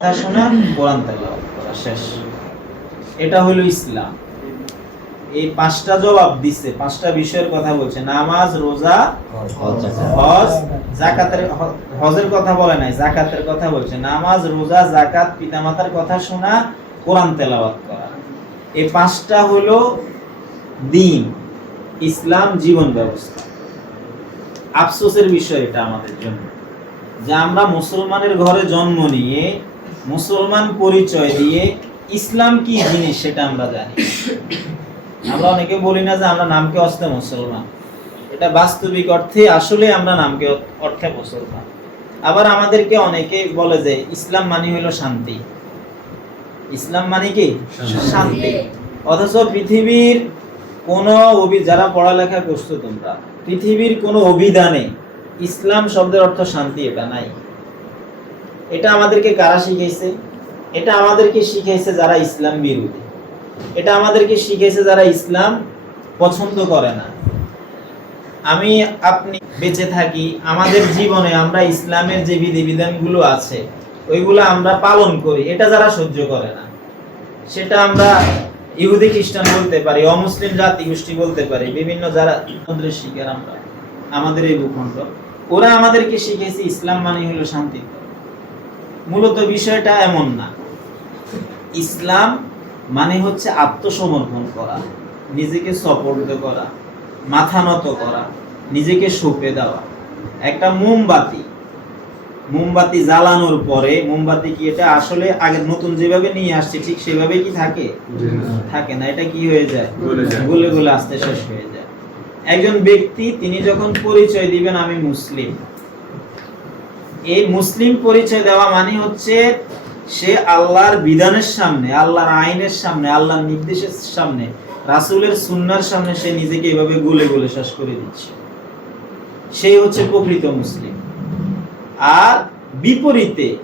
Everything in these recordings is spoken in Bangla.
কথা শোনা কোরআন তেলাওয়াত করা শেষ। এটা হলো ইসলাম। এই পাঁচটা জবাব দিচ্ছে পাঁচটা বিষয়ের কথা বলছে। নামাজ রোজা হজ। জাকাতের হজের কথা বলে নাই জাকাতের কথা বলছে। নামাজ রোজা জাকাত পিতামাতার কথা শোনা কোরআন তেলাওয়াত করা। এই পাঁচটা হলো দিন ইসলাম জীবন ব্যবস্থা। আফসোসের বিষয় এটা আমাদের জন্য। যে আমরা মুসলমানের ঘরে জন্ম নিয়ে মুসলমান পরিচয় দিয়ে ইসলাম কি জিনিস সেটা আমরা জানি। আমরা অনেকে বলি না যে আমরা নামকে অস্তে মুসলমান। এটা বাস্তবিক অর্থে আসলে আমরা নামকে অর্থে মুসলমান। আবার আমাদেরকে অনেকে বলে যে ইসলাম মানে হলো শান্তি। ইসলাম মানে কি? শান্তি। অথচ পৃথিবীর কোন অভি যারা পড়ালেখা করছ তোমরা পৃথিবীর কোন অভিধানে ইসলাম শব্দের অর্থ শান্তি এটা নাই। এটা আমাদেরকে কারা শিখাইছে? এটা আমাদেরকে শিখাইছে যারা ইসলাম বিরোধী। এটা আমাদেরকে শিখাইছে যারা ইসলাম পছন্দ করে না। আমি, আপনি বেঁচে থাকি, আমাদের জীবনে আমরা ইসলামের যে বিধিবিধানগুলো আছে, ওইগুলো আমরা পালন করি, এটা যারা সহ্য করে না। সেটা আমরা ইহুদি খ্রিস্টান বলতে পারি, অমুসলিম জাতি গোষ্ঠী বলতে পারি, বিভিন্ন যারা শিকার আমরা, আমাদের এই ভূখণ্ড। ওরা আমাদেরকে শিখেছে ইসলাম মানে হলো শান্তি। মূলত বিষয়টা এমন না। ইসলাম মানে হচ্ছে আত্মসমর্পণ করা নিজেকে সপর্দ করা মাথা নত করা নিজেকে সঁপে দেওয়া। একটা মোমবাতি মোমবাতি জ্বালানোর পরে মোমবাতি কি এটা আসলে আগে নতুন যেভাবে নিয়ে আসছে ঠিক সেভাবে কি থাকে? থাকে না এটা কি হয়ে যায়। গলে গলে আস্তে শেষ হয়ে যায়। একজন ব্যক্তি তিনি যখন পরিচয় দিবেন আমি মুসলিম। এই মুসলিম পরিচয় দেওয়া মানে হচ্ছে সে আল্লাহর বিধানের সামনে, আল্লাহর আইনের সামনে, আল্লাহর নির্দেশের সামনে, রাসূলের সুন্নার সামনে সে নিজেকে এভাবে গুলে গুলে শেষ করে দিচ্ছে। সেই হচ্ছে প্রকৃত মুসলিম। আর বিপরীতে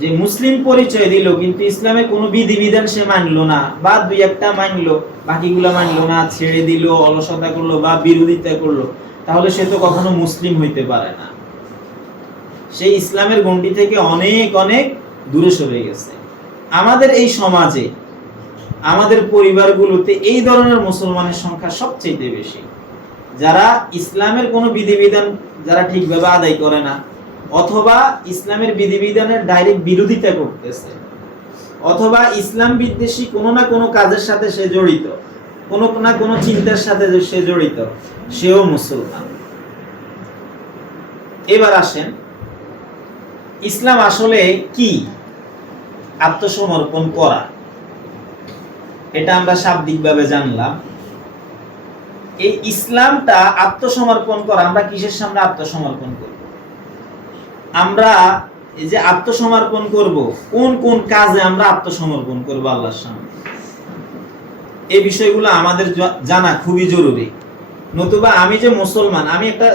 যে মুসলিম পরিচয় দিল, কিন্তু ইসলামে কোনো বিধিবিধান সে মানলো না বা দুই একটা মানলো, বাকিগুলো মানলো না, ছেড়ে দিল, অলসতা করল বা বিরোধিতা করল, তাহলে সে তো কখনো মুসলিম হইতে পারে না। সেই ইসলামের গণ্ডি থেকে অনেক অনেক দূরে সরে গেছে। আমাদের এই সমাজে, আমাদের পরিবারগুলোতে এই ধরনের মুসলমানের সংখ্যা সবচেয়ে বেশি। যারা ইসলামের কোনো বিধিবিধান যারা ঠিকভাবে আদায় করে না, অথবা ইসলামের বিধিবিধানের ডাইরেক্ট বিরোধিতা করতেছে, অথবা ইসলাম বিদ্বেষী কোনো না কোনো কাজের সাথে সে জড়িত, কোনো না কোনো চিন্তার সাথে সে জড়িত, সেও মুসলমান। এবার আসেন ইসলাম আসলে কি? আত্মসমর্পণ করা। এটা আমরা শাব্দিকভাবে জানলাম। এই ইসলামটা আত্মসমর্পণ করা, আমরা কিসের সামনে আত্মসমর্পণ করব? আমরা যে আত্মসমর্পণ করব, কোন কোন কাজে আমরা আত্মসমর্পণ করব আল্লাহর সামনে? এই বিষয়গুলো আমাদের জানা খুবই জরুরি। নতুবা আমি যে মুসলমান, আমি একটা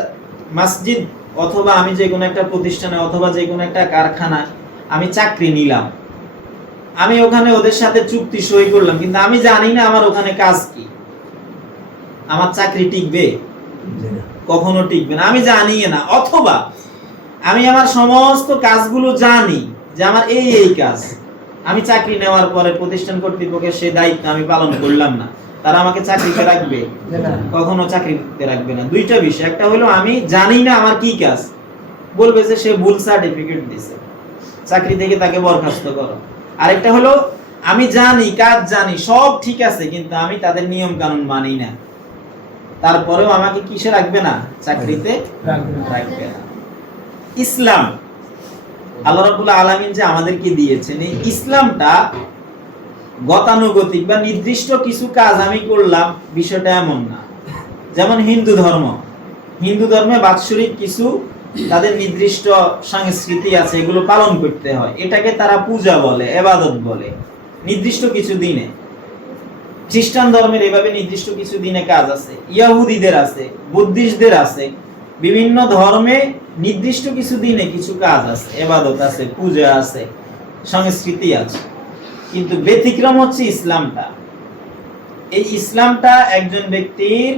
মসজিদ অথবা আমি যে কোনো একটা প্রতিষ্ঠানে অথবা যে কোনো একটা কারখানায় আমি চাকরি নিলাম। আমি ওখানে ওদের সাথে চুক্তি সই করলাম কিন্তু আমি জানি না আমার ওখানে কাজ কি। আমার চাকরি টিকবে? কখনো টিকবে না। আমি জানি না। অথবা আমি আমার সমস্ত কাজগুলো জানি যে আমার এই এই কাজ। আমি চাকরি নেওয়ার পরে প্রতিষ্ঠান কর্তৃপক্ষের সে দায়িত্ব আমি পালন করলাম না। তারা আমাকে চাকরিতে রাখবে। কখনো চাকরিতে রাখবে না। দুইটা বিষয়। একটা হলো আমি জানি না আমার কি কাজ। বলবে যে সে ভুল সার্টিফিকেট দিছে চাকরি থেকে তাকে বরখাস্ত করো। আরেকটা হলো আমি জানি কাজ জানি সব ঠিক আছে কিন্তু আমি তাদের নিয়ম কানুন মানি না। তারপরেও আমাকে কিসে রাখবে না? চাকরিতে রাখবে না। ইসলাম। আল্লাহ রাব্বুল আলামিন যে আমাদেরকে দিয়েছেন এই ইসলামটা গতানুগতিক বা নির্দিষ্ট কিছু কাজ আমি করলাম, বিষয়টা এমন না। যেমন হিন্দু ধর্ম। হিন্দু ধর্মে বাৎসরিক কিছু তাদের নির্দিষ্ট সংস্কৃতি আছে, এগুলো পালন করতে হয়। এটাকে তারা পূজা বলে, এবাদত বলে, নির্দিষ্ট কিছু দিনে। খ্রিস্টান ধর্মের এভাবে নির্দিষ্ট কিছু দিনে কাজ আছে। ইয়াহুদিদের আছে, বুদ্ধিস্টদের আছে, বিভিন্ন ধর্মে নির্দিষ্ট কিছু দিনে কিছু কাজ আছে, এবাদত আছে, পূজা আছে, সংস্কৃতি আছে। কিন্তু ব্যতিক্রম হচ্ছে ইসলামটা। এই ইসলামটা একজন ব্যক্তির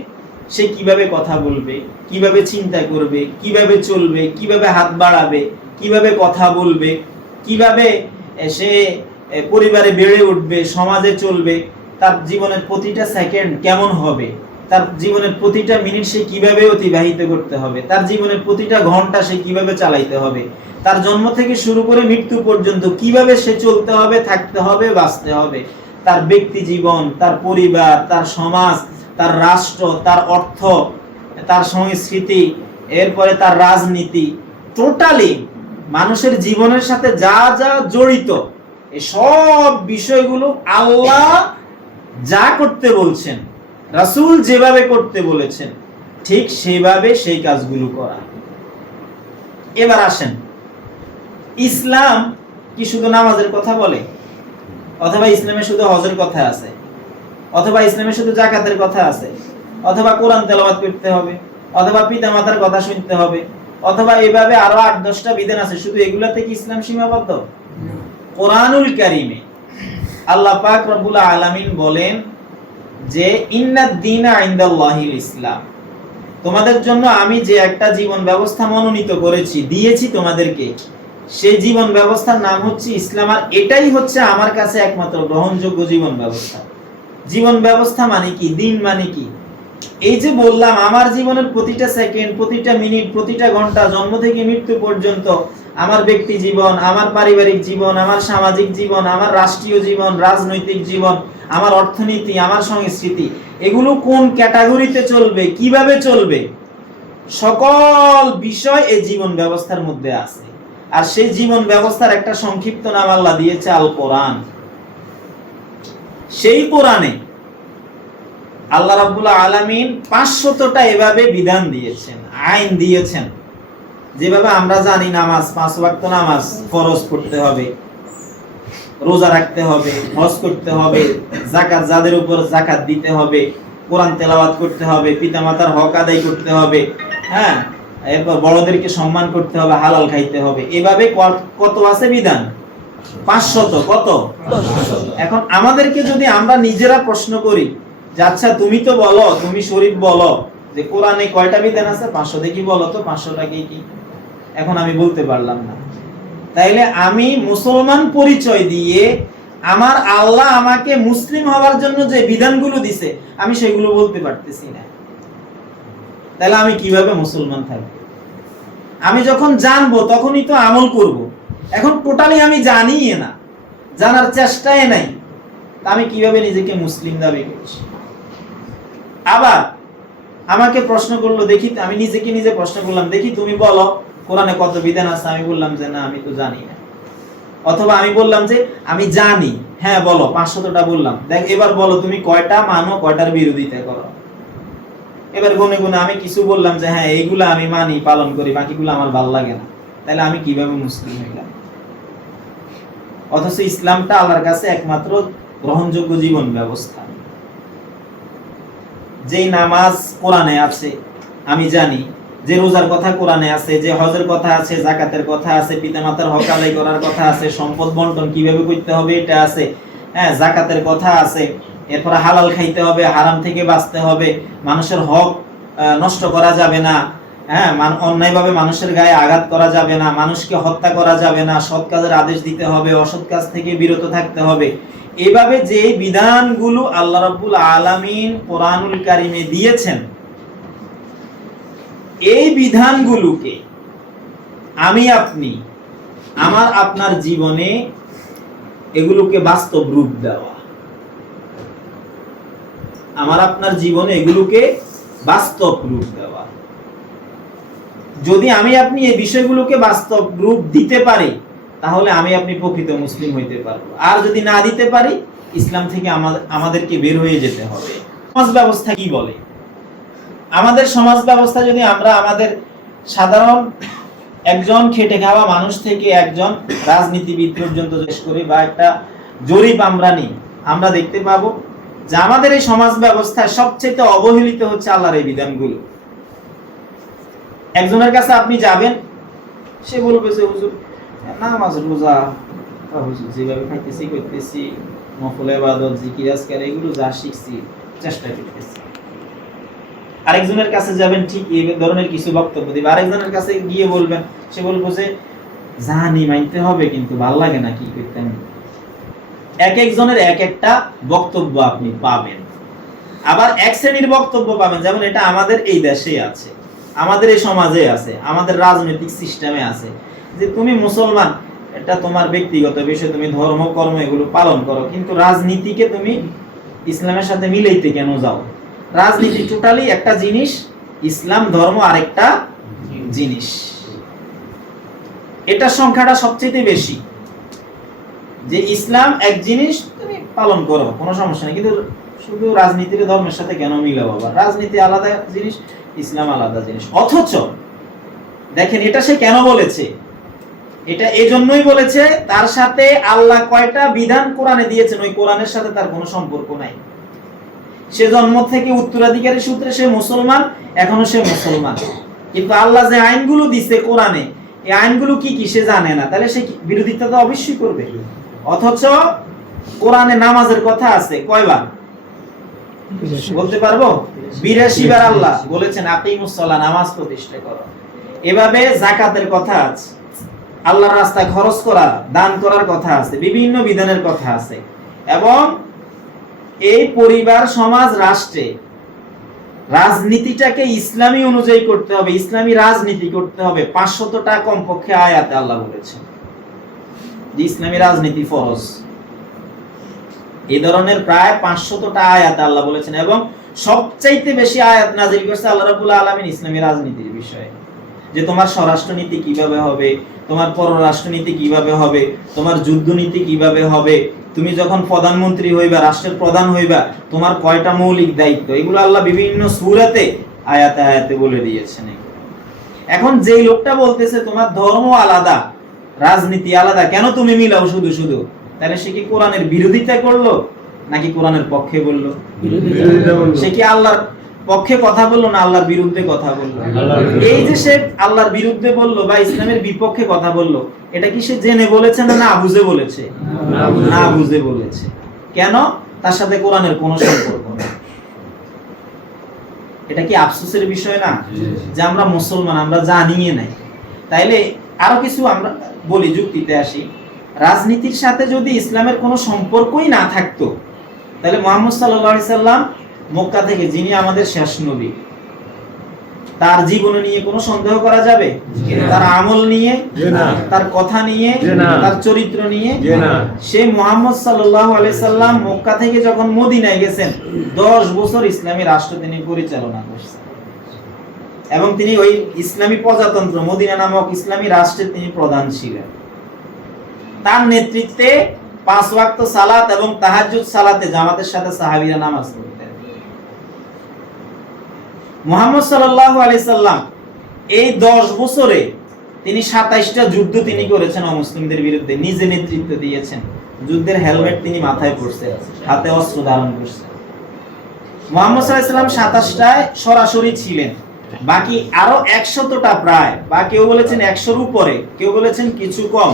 সে কীভাবে কথা বলবে, কীভাবে চিন্তা করবে, কীভাবে চলবে, কীভাবে হাত বাড়াবে, কীভাবে কথা বলবে, কীভাবে সে পরিবারে বেড়ে উঠবে, সমাজে চলবে, তার জীবনের প্রতিটা সেকেন্ড কেমন হবে, তার জীবনের প্রতিটা মিনিট সে কীভাবে অতিবাহিত করতে হবে, তার জীবনের প্রতিটা ঘণ্টা সে কীভাবে চালাইতে হবে তার জন্ম থেকে শুরু করে মৃত্যু পর্যন্ত কীভাবে সে চলতে হবে, থাকতে হবে, বাঁচতে হবে, তার ব্যক্তি জীবন, তার পরিবার, তার সমাজ, তার রাষ্ট্র, তার অর্থ, তার সংস্কৃতি, এরপরে তার রাজনীতি টোটালি মানুষের জীবনের সাথে যা যা জড়িত, এই সব বিষয়গুলো আল্লাহ যা করতে বলছেন, রাসূল যেভাবে করতে বলেছেন, ঠিক সেভাবে সেই কাজগুলো করা। এবার আসেন ইসলাম কি শুধু নামাজের কথা বলে? অথবা ইসলামে শুধু হজের কথা আছে? অথবা ইসলামে শুধু জাকাতের কথা আছে? অথবা কোরআন তেলাওয়াত করতে হবে? অথবা পিতামাতার কথা শুনতে হবে? অথবা এভাবে আরও আট, দশটা বিধান আছে, শুধু এগুলাতে কি ইসলাম সীমাবদ্ধ? কোরআনুল কারিমে আল্লাহ পাক রব্বুল আলামিন বলেন যে ইনদাল্লাহিল ইসলাম। তোমাদের জন্য আমি যে একটা জীবন ব্যবস্থা মনোনীত করেছি, দিয়েছি তোমাদেরকে। সেই জীবন ব্যবস্থার নাম হচ্ছে ইসলাম, আর এটাই হচ্ছে আমার কাছে একমাত্র গ্রহণযোগ্য জীবন ব্যবস্থা। জীবন ব্যবস্থা মানে কি? দিন মানে কি? এই যে বললাম, আমার জীবনের প্রতিটা সেকেন্ড, প্রতিটা মিনিট, প্রতিটা ঘণ্টা, জন্ম থেকে মৃত্যু পর্যন্ত আমার ব্যক্তি জীবন, আমার পারিবারিক জীবন, আমার সামাজিক জীবন, আমার রাষ্ট্রীয় জীবন, রাজনৈতিক জীবন, আমার অর্থনীতি, আমার সংস্কৃতি, এগুলো কোন ক্যাটাগরিতে চলবে? কীভাবে চলবে? সকল বিষয় এই জীবন ব্যবস্থার মধ্যে আছে। আর সেই জীবন ব্যবস্থার একটা সংক্ষিপ্ত নাম আল্লাহ দিয়েছে আল কোরআন। সেই কোরআনে আল্লাহ রাব্বুল আলামিন পাঁচশতটা এভাবে বিধান দিয়েছেন, আইন দিয়েছেন। যেভাবে আমরা জানি নামাজ, পাঁচ ওয়াক্ত নামাজ ফরজ করতে হবে, রোজা রাখতে হবে, হজ করতে হবে জাকাত যাদের উপর জাকাত দিতে হবে, কোরআন তেলাওয়াত করতে হবে, পিতামাতার হক আদায় করতে হবে হ্যাঁ? এরপর বড়দেরকে সম্মান করতে হবে, হালাল খাইতে হবে। এভাবে কত আছে বিধান? পাঁচশত, কত? এখন আমাদেরকে যদি আমরা নিজেরা প্রশ্ন করি, যে আচ্ছা তুমি তো বলো, তুমি শরীফ বলো, যে কোরআনে কয়টা বিধান আছে? পাঁচশো দেখি বলো তো? পাঁচশোটা কি কি? এখন আমি বলতে পারলাম না। তাইলে আমি মুসলমান পরিচয় দিয়ে আমার আল্লাহ আমাকে মুসলিম হওয়ার জন্য যে বিধানগুলো দিছে, আমি সেগুলো বলতে পারতেছি না। তাহলে আমি কীভাবে মুসলমান থাকব? আমি যখন জানব, তখনই তো আমল করব। এখন টোটালি আমি জানি না, জানার চেষ্টায় নাই। আমি কীভাবে নিজেকে মুসলিম দাবি করছি? আবার আমাকে প্রশ্ন করল, দেখি, আমি নিজেকে নিজে প্রশ্ন করলাম, দেখি তুমি বলো, কোরআনে কত বিধান আছে? আমি বললাম যে, না, আমি তো জানি না। অথবা আমি বললাম যে, আমি জানি। হ্যাঁ বলো, পাঁচশতটা বললাম। দেখ, এবার বলো, তুমি কয়টা মানো, কয়টার বিরোধিতা করো? এবার গুনে গুনে আমি কিছু বললাম যে হ্যাঁ এইগুলো আমি মানি, পালন করি, বাকিগুলো আমার ভালো লাগে না। তাহলে আমি কীভাবে মুসলিম হইলাম? অথচ ইসলামটা আল্লাহর কাছে একমাত্র গ্রহণযোগ্য জীবন ব্যবস্থা। যেই নামাজ কোরআনে আছে, আমি জানি, যে রোজার কথা কোরআনে আছে, যে হজের কথা আছে জাকাতের কথা আছে, পিতামাতার হক আদায় করার কথা আছে, সম্পদ বন্টন কীভাবে করতে হবে, এটা আছে। হ্যাঁ জাকাতের কথা আছে। এরপরে হালাল খাইতে হবে, হারাম থেকে বাঁচতে হবে। মানুষের হক নষ্ট করা যাবে না। হ্যাঁ অন্যায়ভাবে মানুষের গায়ে আঘাত করা যাবে না। মানুষকে হত্যা করা যাবে না। সৎ কাজের আদেশ দিতে হবে, অসৎ কাজ থেকে বিরত থাকতে হবে। এভাবে যে বিধানগুলো আল্লাহ রাব্বুল আলামিন কোরআনুল কারিমে দিয়েছেন, এই বিধানগুলোকে আমি, আপনি, আমার, আপনার জীবনে এগুলোকে বাস্তব রূপ দেওয়া। আমার আপনার জীবনে এগুলোকে বাস্তব রূপ দেওয়া। যদি আমি আপনি এই বিষয়গুলোকে বাস্তব রূপ দিতে পারি, তাহলে আমি আপনি প্রকৃত মুসলিম হইতে পারব। আর যদি না দিতে পারি, ইসলাম থেকে আমাদের আমাদেরকে বের হয়ে যেতে হবে। সমাজ ব্যবস্থা কি বলে? আমাদের সমাজ ব্যবস্থা যদি আমরা আমাদের সাধারণ একজন খেটে খাওয়া মানুষ থেকে একজন রাজনীতিবিদ পর্যন্ত শেষ করি বা একটা জরিপ আমরা নিই, আমরা দেখতে পাবো যে আমাদের এই সমাজ ব্যবস্থায় সবচেয়ে অবহেলিত হচ্ছে আল্লাহর এই বিধানগুলো। একজনের কাছে আপনি যাবেন, সে বলবে যে, হুজুর নামাজ রোজা হুজুর, যেভাবে খাইতেছি, করতেছি, নফল ইবাদত, জিকির, আজকার, এগুলো যা শিখছি, চেষ্টা করতেছি। আরেকজনের কাছে যাবেন, ঠিক এই ধরনের কিছু বক্তব্য দিবে। আরেকজনের কাছে গিয়ে বলবেন, সে বলব যে, জানি মানতে হবে, কিন্তু ভালো লাগে না কি করতে আমি। এক একজনের এক একটা বক্তব্য আপনি পাবেন। আবার এক শ্রেণির বক্তব্য পাবেন, যেমন এটা আমাদের এই দেশে আছে, আমাদের এই সমাজে আছে, আমাদের রাজনৈতিক সিস্টেমে আছে। যে তুমি মুসলমান, এটা তোমার ব্যক্তিগত বিষয়, তুমি ধর্ম, কর্ম এগুলো পালন করো, কিন্তু রাজনীতিকে তুমি ইসলামের সাথে মিলাইতে কেন যাও? রাজনীতি টোটালি একটা জিনিস, ইসলাম ধর্ম আরেকটা জিনিস। এটার সংখ্যাটা সবচেয়ে বেশি। যে ইসলাম এক জিনিস, তুমি পালন করো, কোনো সমস্যা নেই। কিন্তু শুধু রাজনীতির ধর্মের সাথে কেন মিলাবো? আবার রাজনীতি আলাদা জিনিস, ইসলাম আলাদা জিনিস। অথচ, দেখেন, এটা সে কেন বলেছে? এটা এজন্যই বলেছে, তার সাথে আল্লাহ কয়টা বিধান কোরআনে দিয়েছেন, ওই কোরআনের সাথে তার কোনো সম্পর্ক নাই। সে জন্ম থেকে উত্তরাধিকারী সূত্রে সে মুসলমান, এখনও সে মুসলমান। কিন্তু আল্লাহ যে আইনগুলো দিছে কোরআনে, এই আইনগুলো কি কি সে জানে না? তাহলে সে বিরোধিতা তো অবশ্যই করবে। অথচ কোরআনে নামাজের কথা আছে কয়বার? বলতে পারব? বিরাশি বার আল্লাহ বলেছেন আকিমুসসালাহ নামাজ প্রতিষ্ঠা করো। এভাবে জাকাতের কথা আছে আল্লাহর রাস্তায় খরচ করা দান করার কথা আছে বিভিন্ন বিধানের কথা আছে। এবং এই পরিবার সমাজ রাষ্ট্রে রাজনীতিটাকে ইসলামী অনুযায়ী করতে হবে ইসলামী রাজনীতি করতে হবে। পাঁচশতটা কমপক্ষে আয়াতে আল্লাহ বলেছেন। ইসলামী রাজনীতি ফরজ। এই ধরনের প্রায় পাঁচশতটা আয়াত আল্লাহ বলেছেন এবং সবচাইতে বেশি আয়াত নাজিল করছে আল্লাহ রাবুল আলমিন ইসলামী রাজনীতির বিষয়ে। যে তোমার স্বরাষ্ট্রনীতি কীভাবে হবে, তোমার পররাষ্ট্রনীতি কীভাবে হবে, তোমার যুদ্ধনীতি কীভাবে হবে, তুমি যখন প্রধানমন্ত্রী হইবা, রাষ্ট্রের প্রধান হইবা, তোমার কয়টা মৌলিক দায়িত্ব, এগুলো আল্লাহ বিভিন্ন সুরাতে আয়াতে আয়াতে বলে দিয়েছেন। এখন যেই লোকটা বলতেছে, তোমার ধর্ম আলাদা রাজনীতি আলাদা কেন তুমি মিলাও শুধু শুধু? তাহলে সে কি কোরআনের বিরোধিতা করল নাকি কোরআনের পক্ষে বলল? সে কি আল্লাহর পক্ষে কথা বলল না আল্লাহর বিরুদ্ধে কথা বলল? এই যে সে আল্লাহর বিরুদ্ধে বলল বা ইসলামের বিপক্ষে কথা বলল এটা কি সে জেনে বলেছে না না বুঝে বলেছে? না বুঝে। না বুঝে বলেছে। কেন? তার সাথে কোরআনের কোনো সম্পর্ক নেই। এটা কি আফসোসের বিষয় না? যে আমরা মুসলমান আমরা জানিয়ে নাই। তাইলে আরও কিছু আমরা বলি যুক্তিতে আসি রাজনীতির সাথে যদি ইসলামের কোনো সম্পর্কই না থাকতো তাহলে মোহাম্মদ সাল্লাল্লাহু সাল্লাম মক্কা থেকে যিনি আমাদের শেষ নবী তার জীবন নিয়ে কোনো সন্দেহ করা যাবে? তার আমল নিয়ে তার কথা নিয়ে তার চরিত্র নিয়ে সে মোহাম্মদ সাল্লাল্লাহু আলাইহি সাল্লাম মক্কা থেকে যখন মদিনায় গেছেন 10 বছর ইসলামী রাষ্ট্র তিনি পরিচালনা করছেন। এবং তিনি ওই ইসলামী প্রজাতন্ত্র, মদিনা নামক ইসলামী রাষ্ট্রের তিনি প্রধান ছিলেন। তার নেতৃত্বে পাঁচ ওয়াক্ত সালাত এবং তাহাজ্জুদ সালাতে জামাতের সাথে সাহাবীরা নামাজ পড়তেন। মোহাম্মদ আলাইহি সাল্লাম এই 10 বছরে তিনি 27টা যুদ্ধ তিনি করেছেন অমুসলিমদের বিরুদ্ধে, নিজে নেতৃত্ব দিয়েছেন। যুদ্ধের হেলমেট তিনি মাথায় পরছেন হাতে অস্ত্র ধারণ করছেন মোহাম্মদ আলাইহি সাল্লাম 27টায় সরাসরি ছিলেন। বাকি আরও একশতটা প্রায়। বা কেউ বলেছেন একশোর উপরে, কেউ বলেছেন কিছু কম।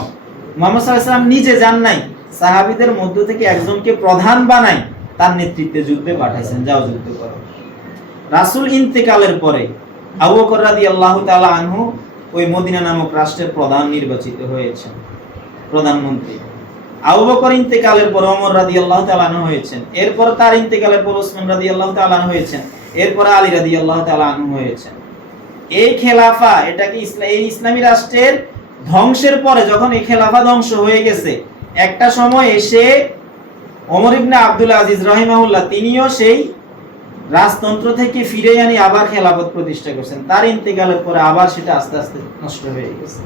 মোহাম্মদ নিজে যান নাই, সাহাবীদের মধ্য থেকে একজনকে প্রধান বানাই, তার নেতৃত্বে যুদ্ধে পাঠাইছেন, যাও যুদ্ধ করো। রাসূল ইন্তেকালের পরে আবু বকর রাদিয়াল্লাহু তাআলা আনহু ওই মদিনা নামক রাষ্ট্রের প্রধান নির্বাচিত হয়েছেন, প্রধানমন্ত্রী। আবু বকর ইন্তেকালের পর ওমর রাদিয়াল্লাহু তাআলা আনহু হয়েছেন, এরপর তার ইন্তেকালের পর ওসমান রাদিয়াল্লাহু তাআলা আনহু হয়েছেন। এরপর আলী রাদিয়াল্লাহু তাআলা আনহু হয়েছেন। এই খেলাফা এটা কি এই ইসলামী রাষ্ট্রের ধ্বংসের পরে যখন এই খেলাফা ধ্বংস হয়ে গেছে, একটা সময় এসে ওমর ইবনে আব্দুল আজিজ রহিমাহুল্লাহ তিনিও সেই রাজতন্ত্র থেকে ফিরে আনি আবার খেলাফত প্রতিষ্ঠা করছেন। তার ইন্তেকালের পরে আবার সেটা আস্তে আস্তে নষ্ট হয়ে গেছে।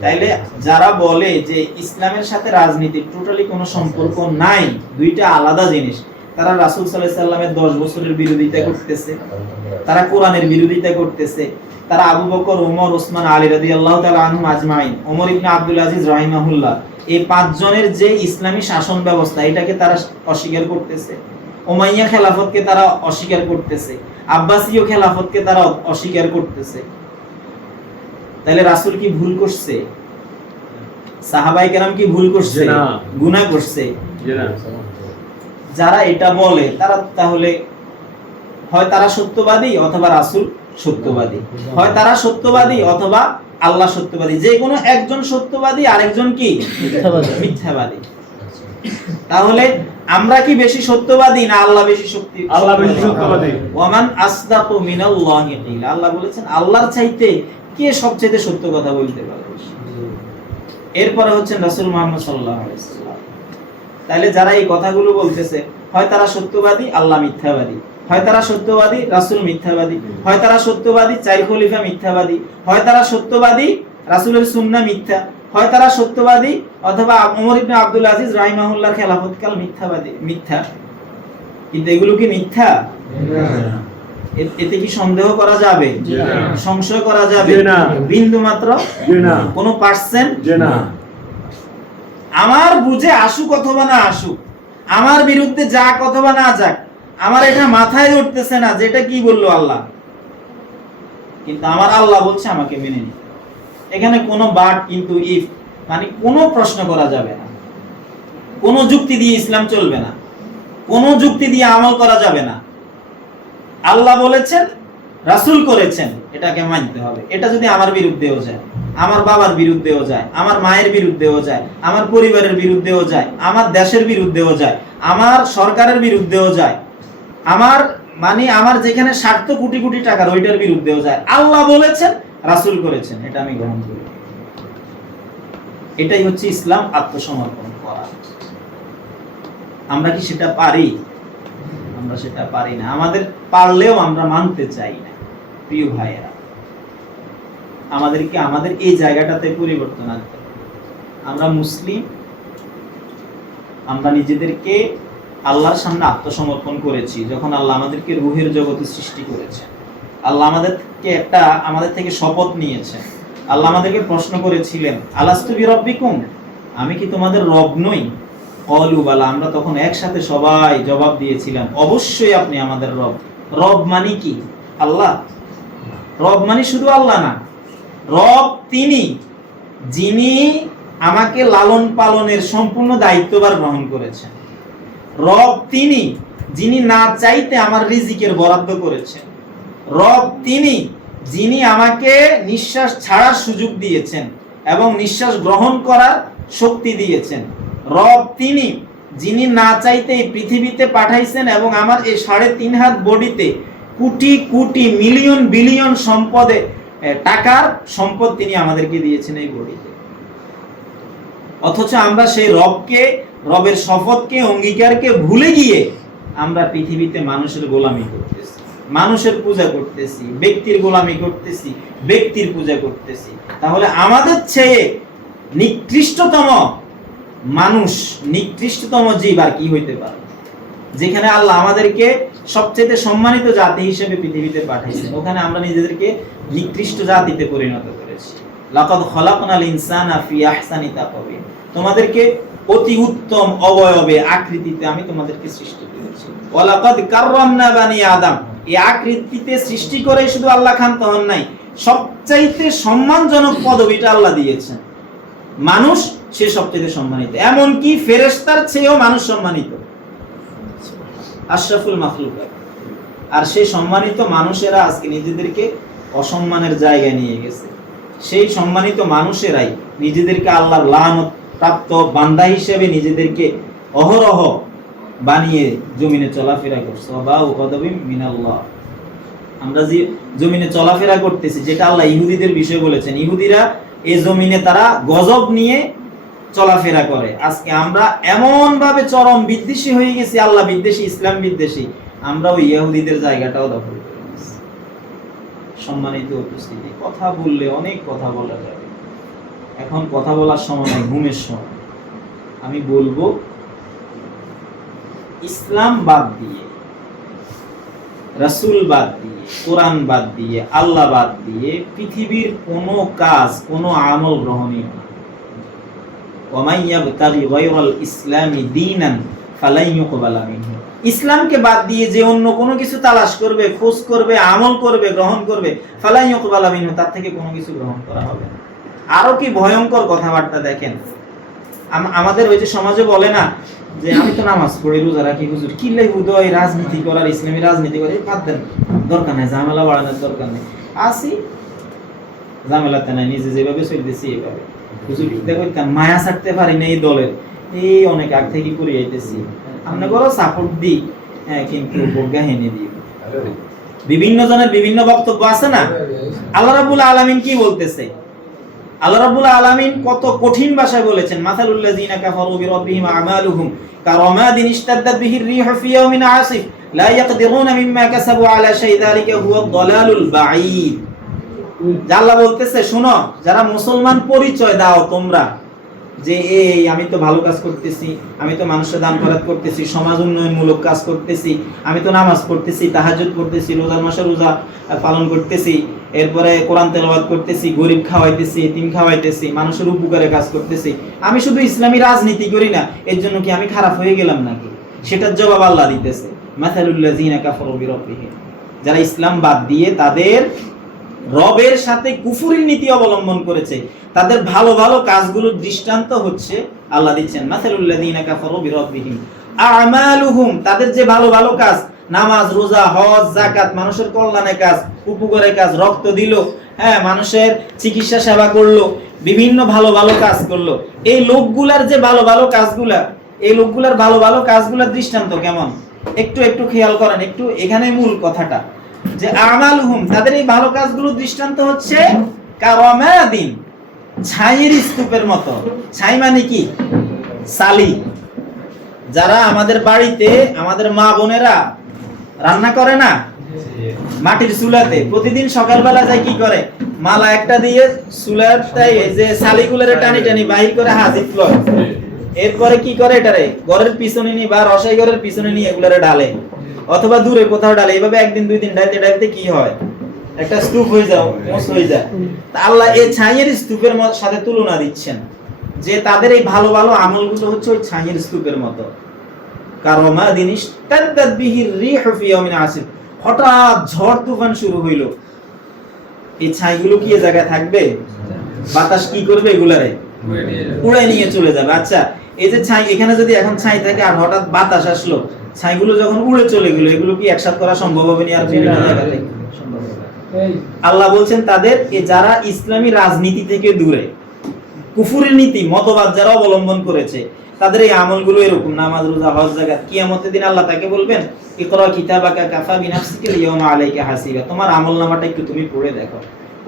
তাইলে যারা বলে যে ইসলামের সাথে রাজনীতির টোটালি কোনো সম্পর্ক নাই, দুইটা আলাদা জিনিস। তারা রাসূল সাল্লামের 10 বছরের বিরোধিতা করতেছে। তারা কোরআনের বিরোধিতা করতেছে। তারা আবু বকর ওমর ওসমান আলী রাদিয়াল্লাহু তাআলা আনহুম আজমাইন। ওমর ইবনে আব্দুল আজিজ রাহিমাহুল্লাহ। এই পাঁচজনের যে ইসলামী শাসন ব্যবস্থা এটাকে তারা অস্বীকার করতেছে। ওমাইয়া খেলাফতকে তারা অস্বীকার করতেছে। আব্বাসীয় খেলাফতকে তারা অস্বীকার করতেছে। তাহলে রাসূল কি ভুল করছে? সাহাবাই কেরাম কি ভুল করছে। গুনাহ করছে। যারা এটা বলে তারা তাহলে হয় তারা সত্যবাদী অথবা রাসূল সত্যবাদী। হয় তারা সত্যবাদী অথবা আল্লাহ সত্যবাদী। যে কোনো একজন সত্যবাদী আরেকজন কি? মিথ্যাবাদী। মিথ্যাবাদী। তাহলে আমরা কি বেশি সত্যবাদী না আল্লাহ বেশি শক্তি আল্লাহ বেশি সত্যবাদী। ওয়ামান আসদাকু মিনাল্লাহি কিলা। আল্লাহ বলেছেন আল্লাহর চাইতে কে সবচেয়ে সত্য কথা বলতে পারে? এরপরে হচ্ছেন রাসূল মুহাম্মদ সাল্লাল্লাহু আলাইহি ওয়াসাল্লাম। তাহলে যারা এই কথাগুলো বলতেছে হয় তারা সত্যবাদী আল্লাহ মিথ্যাবাদী। হয় তারা সত্যবাদী রাসূল মিথ্যাবাদী। হয় তারা সত্যবাদী চার খলিফা মিথ্যাবাদী। হয় তারা সত্যবাদী রাসূলের সুন্নাহ মিথ্যা। হয় তারা সত্যবাদী অথবা ওমর ইবনে আব্দুল আজিজ রাহিমাহুল্লাহর খেলাফতকাল মিথ্যাবাদী মিথ্যা। কিন্তু এগুলো কি মিথ্যা? এতে কি সন্দেহ করা যাবে? সংশয় করা যাবে? না। বিন্দু মাত্র কোনো পার্সেন্ট না। আমার বুঝে আসুক অথবা না আসুক, আমার বিরুদ্ধে যাক অথবা না যাক, আমার এটা মাথায় ধরতেছে না যেটা কি বলল আল্লাহ। কিন্তু আমার আল্লাহ বলছে আমাকে মেনে হবে। এখানে কোনো বাট কিন্তু ইফ মানে কোনো প্রশ্ন করা যাবে না। কোনো যুক্তি দিয়ে ইসলাম চলবে না। কোনো যুক্তি দিয়ে আমল করা যাবে না। আল্লাহ বলেছেন, রাসূল করেছেন, এটাকে মানতে হবে। এটা যদি আমার বিরুদ্ধেও যায়। আমার বাবার বিরুদ্ধেও যায়, আমার মায়ের বিরুদ্ধেও যায়, আমার পরিবারের বিরুদ্ধেও যায়, আমার দেশের বিরুদ্ধেও যায়, আমার সরকারের বিরুদ্ধেও যায়, আমার মানে আমার যেখানে স্বার্থ কোটি কোটি টাকার ওইটার বিরুদ্ধেও যায়। আল্লাহ বলেছেন, রাসূল করেছেন, এটা আমি গ্রহণ করি। এটাই হচ্ছে ইসলাম আত্মসমর্পণ করা। আমরা কি সেটা পারি? আমরা সেটা পারি না। আমাদের পারলেও আমরা মানতে চাই না, প্রিয় ভাইয়েরা। আমাদেরকে, আমাদের এই জায়গাটাতে পরিবর্তন আনতে আমরা মুসলিম, আমরা নিজেদেরকে আল্লাহর সামনে আত্মসমর্পণ করেছি, যখন আল্লাহ আমাদেরকে রুহের জগতে সৃষ্টি করেছেন। আল্লাহ আমাদেরকে একটা, আমাদের থেকে শপথ নিয়েছেন। আল্লাহ আমাদেরকে প্রশ্ন করেছিলেন, আলাস্তু বিরব্বিকুম? আমি কি তোমাদের রব নই? কলু, বালা। আমরা তখন একসাথে সবাই জবাব দিয়েছিলাম, অবশ্যই আপনি আমাদের রব। রব মানে কি? আল্লাহ। রব মানে শুধু আল্লাহ না। রব তিনি, যিনি আমাকে লালন পালনের সম্পূর্ণ দায়িত্বভার গ্রহণ করেছেন। রব তিনি, যিনি না চাইতে আমার রিজিকের বরাদ্দ করেছেন। রব তিনি, যিনি আমাকে নিঃশ্বাস ছাড়ার সুযোগ দিয়েছেন এবং নিঃশ্বাস গ্রহণ করার শক্তি দিয়েছেন। রব তিনি, যিনি না চাইতে এই পৃথিবীতে পাঠাইছেন এবং আমার এই সাড়ে তিন হাত বডিতে কোটি কোটি মিলিয়ন বিলিয়ন সম্পদে টাকার সম্পদ তিনি আমাদেরকে দিয়েছেন এই বডিতে অথচ আমরা সেই রবকে, রবের শপথকে, অঙ্গীকারকে ভুলে গিয়ে আমরা পৃথিবীতে মানুষের গোলামি করতেছি, মানুষের পূজা করতেছি, ব্যক্তির গোলামি করতেছি, ব্যক্তির পূজা করতেছি। তাহলে আমাদের চেয়ে নিকৃষ্টতম মানুষ, নিকৃষ্টতম জীব আর কি হইতে পারে? যেখানে আল্লাহ আমাদেরকে সবচেয়ে সম্মানিত জাতি হিসেবে পৃথিবীতে পাঠাইছেন ওখানে আমরা নিজেদেরকে নিকৃষ্ট জাতিতে পরিণত করেছি। খলাকনাল আহসানি তোমাদেরকে অতি উত্তম অবয়বে আকৃতিতে আমি তোমাদেরকে সৃষ্টি করেছি। ওয়ালাকাদ কাররামনা বানি আদম। এই আকৃতিতে সৃষ্টি করে শুধু আল্লাহ খান তখন নাই, সবচাইতে সম্মানজনক পদবিটা আল্লাহ দিয়েছেন। মানুষ সে সবচেয়ে সম্মানিত। এমনকি ফেরেশতার চেয়েও মানুষ সম্মানিত। আশরাফুল মাখলুকাত আর সেই সম্মানিত মানুষেরা আজকে নিজেদেরকে অসম্মানের জায়গায় নিয়ে গেছে। সেই সম্মানিত মানুষেরাই নিজেদেরকে আল্লাহর লানত প্রাপ্ত বান্দা হিসেবে নিজেদেরকে অহরহ বানিয়ে জমিনে চলাফেরা করছে। বা উকদবি মিনাল্লাহ। আমরা যে জমিনে চলাফেরা করতেছি, যেটা আল্লাহ ইহুদিদের বিষয় বলেছেন, ইহুদিরা এই জমিনে তারা গজব নিয়ে চলাফেরা করে। আজকে আমরা এমন ভাবে চরম বিদ্বেষী হয়ে গেছি, আল্লাহ বিদ্বেষী, ইসলাম বিদ্বেষী, আমরা ওই ইহুদিদের জায়গাটাও দখল করে সম্মানিত উপস্থিতি, কথা বললে অনেক কথা বলা যাবে। এখন কথা বলার সময় নাই, ঘুমের সময়। আমি বলব, ইসলাম বাদ দিয়ে, রাসূল বাদ দিয়ে, কোরআন বাদ দিয়ে, আল্লাহ বাদ দিয়ে পৃথিবীর কোনো কাজ, কোনো আমল গ্রহণীয় না। ইসলামকে বাদ দিয়ে যে অন্য কোনো কিছু তালাশ করবে, খোঁজ করবে, আমল করবে, গ্রহণ করবে, ফালাই ইউকবালা মিনহু, তার থেকে কোনো কিছু গ্রহণ করা হবে আরও কি ভয়ঙ্কর কথাবার্তা দেখেন। আম- আমাদের ওই যে সমাজে বলে না যে, আমি তো নামাজ পড়ি, রোজা রাখি, হুজুর, কি উদয় রাজনীতি করার, ইসলামী রাজনীতি করে বাদ দেন। দরকার নেই, ঝামেলা বাড়ানোর দরকার নেই। আসি, ঝামেলাতে নাই, নিজে যেভাবে চলতেছি এইভাবে দেখো মায়া ছাড়তে পারি না এই দলের। এই অনেক আগ থেকে করে আইতেছি। সাপোর্ট হ্যাঁ কিন্তু বিভিন্ন জনের বিভিন্ন বক্তব্য আছে না? আল্লাহ রাব্বুল আলামিন কি বলতেছে? আল্লাহ রাব্বুল আলামিন কত কঠিন ভাষায় বলেছেন, মাসালুল্লাযিনা কাফারু বিরাব্বিহিম আমালুহুম কারামাদিন ইশতাদ্দাত বিহি আর-রিহু ফি ইয়াওমিন আসিফ লা ইয়াকদিরুনা মিম্মা কাসাবু আলা শাই, যালিকা হুয়া ad-দালালুল বাঈদ। আল্লাহ বলতেছে, শোনো, যারা মুসলমান পরিচয় দাও তোমরা, যে এই আমি তো ভালো কাজ করতেছি, আমি তো মানুষের দান খয়রাত করতেছি, সমাজ উন্নয়নমূলক কাজ করতেছি, আমি তো নামাজ পড়তেছি, তাহাজ্জুদ করতেছি রোজার মাসে রোজা পালন করতেছি, এরপরে কোরআন তেলাওয়াত করতেছি, গরিব খাওয়াইতেছি, এতিম খাওয়াইতেছি, মানুষের উপকারে কাজ করতেছি। আমি শুধু ইসলামী রাজনীতি করি না, এর জন্য কি আমি খারাপ হয়ে গেলাম নাকি? সেটার জবাব আল্লাহ দিতেছে মাথালুল্লাযিনা কাফারু বিরাব্বিহিম। যারা ইসলাম বাদ দিয়ে তাদের রবের সাথে কুফুরির নীতি অবলম্বন করেছে। তাদের ভালো ভালো কাজগুলোর দৃষ্টান্ত হচ্ছে আল্লাহ দিচ্ছেন, মাসালুল্লাযীনা কাফারু বিরাব্বিহিম। আমালুহুম, তাদের যে ভালো ভালো কাজ, নামাজ, রোজা, হজ, যাকাত, মানুষের কল্যাণে কাজ, উপকারে কাজ, রক্ত দিল হ্যাঁ মানুষের চিকিৎসা সেবা করল, বিভিন্ন ভালো ভালো কাজ করল। এই লোকগুলার যে ভালো ভালো কাজগুলা, এই লোকগুলার ভালো ভালো কাজগুলার দৃষ্টান্ত কেমন? একটু একটু খেয়াল করেন, একটু এখানে মূল কথাটা। যে আমাল হুম তাদের এই ভালো কাজগুলো দৃষ্টান্ত হচ্ছে ছাইয়ের স্তূপের মতো। ছাই মানে কি? সালি। যারা আমাদের বাড়িতে, আমাদের মা বোনেরা রান্না করে না, মাটির চুলাতে, প্রতিদিন সকালবেলা যায় কি করে? মালা একটা দিয়ে এই যে সালিগুলোরে টানি টানি বাহির করে হাজির এরপরে কি করে এটারে? ঘরের পিছনে নিয়ে বা রসাই ঘরের পিছনে নিয়ে এগুলারে ডালে। অথবা দূরে কোথাও ডালে। এইভাবে একদিন দুই দিন ডালতে ডালতে কি হয়? একটা স্তূপ হয়ে যাও মস্ত হয়ে যায়। তা আল্লাহ এই ছাইয়ের স্তূপের সাথে তুলনা দিচ্ছেন। যে তাদের এই ভালো ভালো আমলগুলো হচ্ছে ওই ছাইয়ের স্তূপের মতো। কারমা দিনিস? তাদ্দাত বিহির রিহু ফি ইয়াউমিন আসিফ। হঠাৎ ঝড় তুফান শুরু হইল। এই ছাইগুলো কি এ জায়গায় থাকবে? বাতাস কি করবে এগুলারে? উড়ে নিয়ে চলে যাবে। আচ্ছা এই যে ছাই এখানে যদি এখন ছাই থাকে আর হঠাৎ বাতাস আসলো ছাইগুলো যখন উড়ে চলে গেলো এগুলো কি একসাথে করা সম্ভব হবে না আর বিভিন্ন জায়গা থেকে? সম্ভব আল্লাহ বলছেন তাদের যারা ইসলামী রাজনীতি থেকে দূরে কুফুরের নীতি মতবাদ যারা অবলম্বন করেছে তাদের এই আমলগুলো এরকম নামাজ রোজা হজ জাকাত কিয়ামতের দিন আল্লাহ তাকে বলবেন ইকরা কিতাবাকা কাফা বিনাফসিকা ইয়াউমা আলাইকা হাসিবা। তোমার আমলনামাটা একটু তুমি পড়ে দেখো।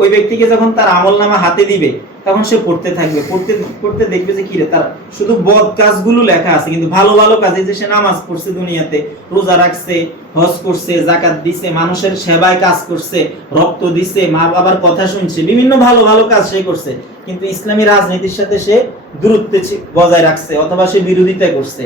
ওই ব্যক্তিকে যখন তার আমলনামা হাতে দিবে, তখন সে পড়তে থাকবে। পড়তে পড়তে দেখবে যে কি রে, তার শুধু বদ কাজগুলো লেখা আছে, কিন্তু ভালো ভালো কাজে যে সে নামাজ পড়ছে দুনিয়াতে, রোজা রাখছে, হজ করছে জাকাত দিছে, মানুষের সেবায় কাজ করছে, রক্ত দিছে, মা বাবার কথা শুনছে, বিভিন্ন ভালো ভালো কাজ সে করছে, কিন্তু ইসলামী রাজনীতির সাথে সে দূরত্ব বজায় রাখছে, অথবা সে বিরোধিতা করছে।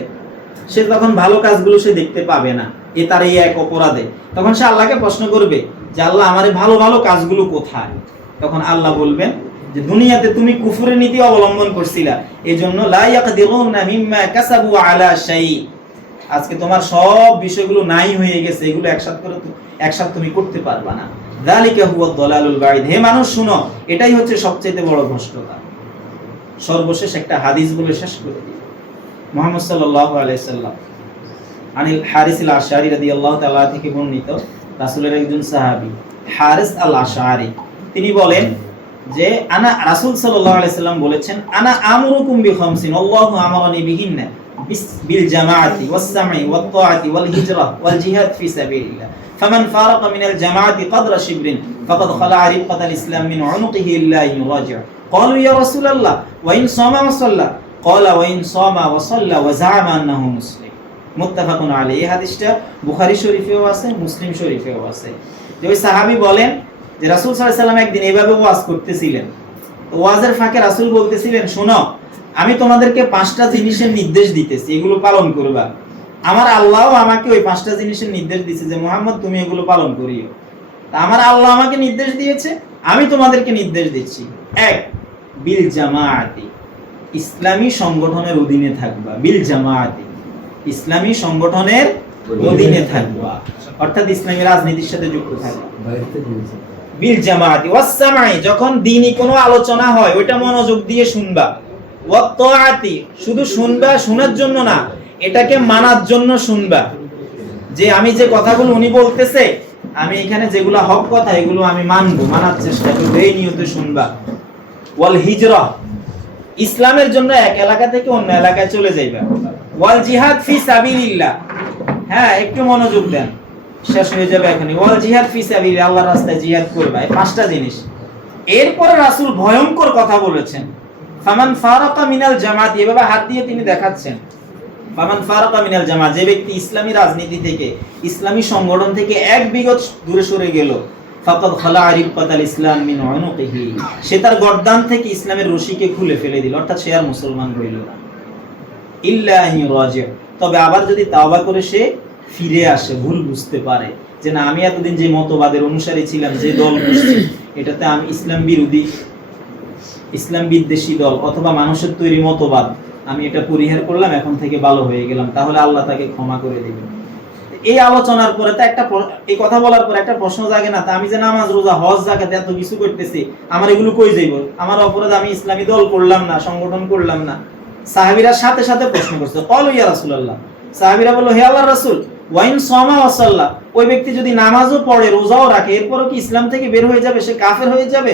সে তখন ভালো কাজগুলো সে দেখতে পাবে না, এ তার এই এক অপরাধে। তখন সে আল্লাহকে প্রশ্ন করবে যে আল্লাহ আমার ভালো ভালো কাজগুলো কোথায়? তখন আল্লাহ বলবেন যে, দুনিয়াতে তুমি কুফুরের নীতি অবলম্বন করছিলা। এই জন্য আজকে তোমার সব বিষয়গুলো নাই হয়ে গেছে, এগুলো একসাথে করে একসাথে তুমি করতে পারবা না। যালিকা হুয়া দালালুল বাঈদ। হে মানুষ, শুনো, এটাই হচ্ছে সবচেয়ে বড় ভ্রষ্টতা। সর্বশেষ একটা হাদিস বলে শেষ করে দিই। মুহাম্মদ সাল্লাল্লাহু আলাইহি সাল্লাম আনিল হারিস আল আশআরি রাদিয়াল্লাহু তাআলা থেকে বর্ণিত রাসূলের একজন সাহাবী হারিস আল আশআরি তিনি বলেন যে আনা রাসূল সাল্লাল্লাহু আলাইহি সাল্লাম বলেছেন আনা আমরুকুম বিখামসিন আল্লাহু আমারানি বিহিন্না বিস- বিল জামাআতি ওয়াস সামঈ ওয়াত তাআতি ওয়াল হিজরা ওয়াল জিহাদ ফি সাবিলিল্লাহ فمن فارق من الجماعة قدر شبر فقد خلع رقة الإسلام من عنقه إلا أن يراجع قالوا يا رسول الله وإن صام وصلى قال وإن صام وصلى وزعم أنه مسلم মুত্তাফাকুন আলী এই হাদিসটা বুখারী শরীফেও আছে, মুসলিম শরীফেও আছে। যে ওই সাহাবী বলেন যে রাসূল সাল্লাম একদিন এইভাবে ওয়াজ করতেছিলেন। ওয়াজের ফাঁকে রাসূল বলতেছিলেন, শোনো, আমি তোমাদেরকে পাঁচটা জিনিসের নির্দেশ দিতেছি, এগুলো পালন করবা। আমার আল্লাহও আমাকে ওই পাঁচটা জিনিসের নির্দেশ দিয়েছে যে, মোহাম্মদ, তুমি এগুলো পালন করিও। আমার আল্লাহ আমাকে নির্দেশ দিয়েছে, আমি তোমাদেরকে নির্দেশ দিচ্ছি। এক, বিল জামাআতি। ইসলামী সংগঠনের অধীনে থাকবা, বিল জামাআতি। ইসলামী সংগঠনের অধীনে থাকবা। অর্থাৎ ইসলামী রাজনীতির সাথে যুক্ত থাকবা। বিল ওয়াসসামাই যখন দ্বীনি কোনো আলোচনা হয় ওইটা মনোযোগ দিয়ে শুনবা। ওয়াত্তাআতি শুধু শুনবা শোনার জন্য না এটাকে মানার জন্য শুনবা। যে আমি যে কথাগুলো উনি বলতেছে আমি এখানে যেগুলো হক কথা এগুলো আমি মানবো মানার চেষ্টা করব এই নিয়তে শুনবা। ওয়াল হিজরা ইসলামের জন্য এক এলাকা থেকে অন্য এলাকায় চলে যাইবা। ওয়াল জিহাদ ফি সাবিলিল্লাহ। হ্যাঁ একটু মনোযোগ দেন। শেষ হয়ে যাবে ওয়াল জিহাদ ফি সাবিলিল্লাহ, আল্লাহর রাস্তায় জিহাদ করবা। এই পাঁচটা জিনিস। এরপরে রাসূল ভয়ঙ্কর কথা বলেছেন। ফামান ফারাকা মিনাল জামাত, এভাবে হাত দিয়ে তিনি দেখাচ্ছেন। ফামান ফারাকা মিনাল জামাত, যে ব্যক্তি ইসলামী রাজনীতি থেকে, ইসলামী সংগঠন থেকে এক বিগত দূরে সরে গেল, ফাকাদ খালা আরিফাতাল ইসলাম মিন উনুকিহি। সে তার গর্দান থেকে ইসলামের রশিকে খুলে ফেলে দিল। অর্থাৎ সে আর মুসলমান রইল না। ইল্লা আন তবে আবার যদি তাওবা করে সে ফিরে আসে, ভুল বুঝতে পারে। যে না, আমি এতদিন যে মতবাদের অনুসারী ছিলাম, যে দল এটাতে আমি ইসলাম বিরোধী, ইসলাম বিদ্বেষী দল অথবা মানুষের তৈরি মতবাদ, আমি এটা পরিহার করলাম, এখন থেকে ভালো হয়ে গেলাম। তাহলে আল্লাহ তাকে ক্ষমা করে দিবেন। এই আলোচনার পরে তো একটা এই কথা বলার পরে একটা প্রশ্ন জাগে না, তা আমি যে নামাজ, রোজা, হজ জাকাত এত কিছু করতেছি, আমার এগুলো কই যাইব? আমার অপরাধ আমি ইসলামী দল করলাম না, সংগঠন করলাম না। সাহাবীরা সাথে সাথে প্রশ্ন করছে, কল ইয়া রাসূলুল্লাহ? সাহাবীরা বলল, হে আল্লাহর রাসুল, ওয়াইন সমা ওয়াসাল্লাহ ওই ব্যক্তি যদি নামাজও পড়ে, রোজাও রাখে, এরপরও কি ইসলাম থেকে বের হয়ে যাবে? সে কাফের হয়ে যাবে?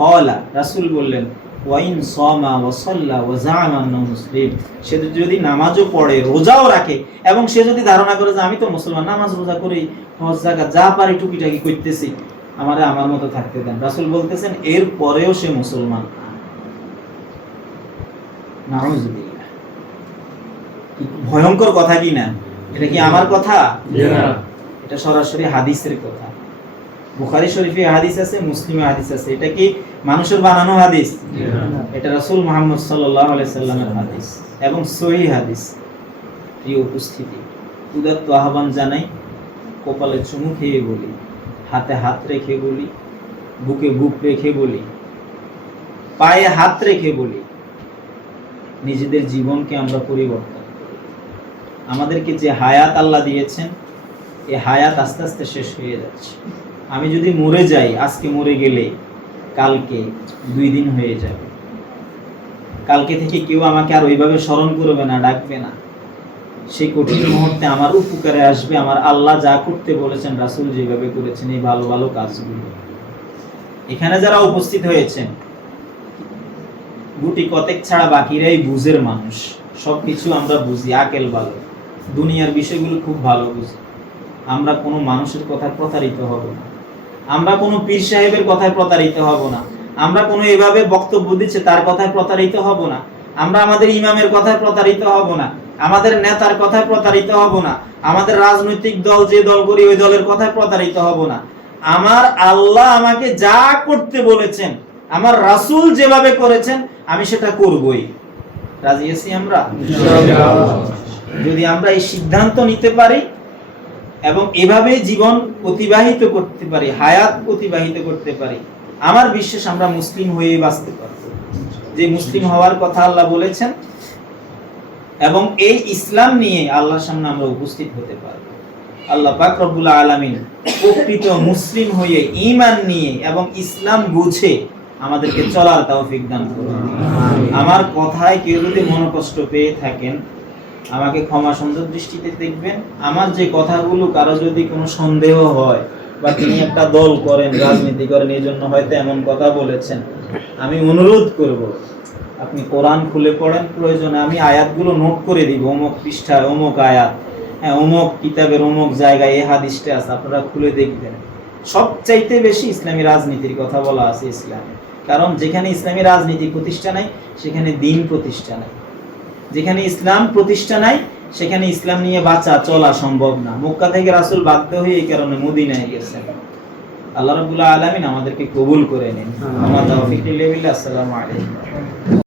কলা, রাসূল বললেন, ওয়াইন সমা ওয়াসাল্লাহ ওয়া জাআমা আন্নাহু মুসলিম। সে যদি নামাজও পড়ে, রোজাও রাখে, এবং সে যদি ধারণা করে যে আমি তো মুসলমান, নামাজ রোজা করি, হজ জাকাত যা পারি টুকিটাকি করতেছি, আমারে আমার মতো থাকতে দেন। রাসূল বলতেছেন এর পরেও সে মুসলমান। ভয়ঙ্কর কথা কি না? এটা কি আমার কথা? এটা সরাসরি হাদিসের কথা। বুখারী শরীফে হাদিস আছে মুসলিমে হাদিস আছে। এটা কি মানুষের বানানো হাদিস? এটা রাসূল মুহাম্মদ সাল্লাল্লাহু আলাইহি সাল্লামের হাদিস এবং সহিহ হাদিস। প্রিয় উপস্থিতি উদাত্ত আহ্বান জানাই কপালে চুমু খেয়ে বলি হাতে হাত রেখে বলি বুকে বুক রেখে বলি পায়ে হাত রেখে বলি নিজেদের জীবনকে আমরা পরিবর্তন আমাদেরকে যে হায়াত আল্লাহ দিয়েছেন এই হায়াত আস্তে আস্তে শেষ হয়ে যাচ্ছে। আমি যদি মরে যাই, আজকে মরে গেলে কালকে দুই দিন হয়ে যাবে। কালকে থেকে কেউ আমাকে আর ওইভাবে স্মরণ করবে না, ডাকবে না। সেই কঠিন মুহূর্তে আমার উপকারে আসবে, আমার আল্লাহ যা করতে বলেছেন, রাসূল যেভাবে করেছেন, এই ভালো ভালো কাজগুলো। এখানে যারা উপস্থিত হয়েছেন গুটি কতেক ছাড়া বাকিরাই বুঝের মানুষ। সবকিছু আমরা বুঝি, আকেল ভালো দুনিয়ার বিষয়গুলো খুব ভালো বুঝি। আমরা কোনো মানুষের কথায় প্রতারিত হব না। আমরা কোনো পীর সাহেবের কথায় প্রতারিত হব না। আমরা কোনো এভাবে বক্তব্য দিচ্ছে তার কথায় প্রতারিত হব না। আমরা আমাদের ইমামের কথায় প্রতারিত হব না। আমাদের নেতার কথায় প্রতারিত হব না। আমাদের রাজনৈতিক দল যে দল করি, ওই দলের কথায় প্রতারিত হব না। আমার আল্লাহ আমাকে যা করতে বলেছেন, আমার রাসূল যেভাবে করেছেন আমি সেটা করবই। রাজি আছি আমরা? যদি আমরা এই সিদ্ধান্ত নিতে পারি এবং এভাবে জীবন অতিবাহিত করতে পারি হায়াত অতিবাহিত করতে পারি আমার বিশ্বাস আমরা মুসলিম হয়ে বাঁচতে পারব। যে মুসলিম হওয়ার কথা আল্লাহ বলেছেন এবং এই ইসলাম নিয়ে আল্লাহর সামনে আমরা উপস্থিত হতে পারব। আল্লাহ পাক রব্বুল আলামিন প্রকৃত মুসলিম হয়ে ঈমান নিয়ে এবং ইসলাম বুঝে আমাদেরকে চলার তৌফিক দান করুন। আমার কথায় কেউ যদি মনোকষ্ট পেয়ে থাকেন, আমাকে ক্ষমা সুন্দর দৃষ্টিতে দেখবেন। আমার যে কথাগুলো কারও যদি কোনো সন্দেহ হয় বা তিনি একটা দল করেন, রাজনীতি করেন, এই জন্য হয়তো এমন কথা বলেছেন, আমি অনুরোধ করব, আপনি কোরআন খুলে পড়েন, প্রয়োজনে আমি আয়াতগুলো নোট করে দিব, অমুক পৃষ্ঠায় অমুক আয়াত। হ্যাঁ অমুক কিতাবের অমুক জায়গায় এই হাদিসটা আছে, আপনারা খুলে দেখবেন। সবচাইতে বেশি ইসলামী রাজনীতির কথা বলা আছে ইসলামে। কারণ যেখানে ইসলামী রাজনীতি প্রতিষ্ঠা নাই সেখানে দিন প্রতিষ্ঠা নাই। যেখানে ইসলাম প্রতিষ্ঠা নাই সেখানে ইসলাম নিয়ে বাঁচা চলা সম্ভব না। মক্কা থেকে রাসুল বাধ্য হয়ে এই কারণে মদিনায় গেছেন। আল্লাহ রবুল্লাহ আলমিন আমাদেরকে কবুল করে নিন। আমার তৌফিক আসসালামু আলাইকুম।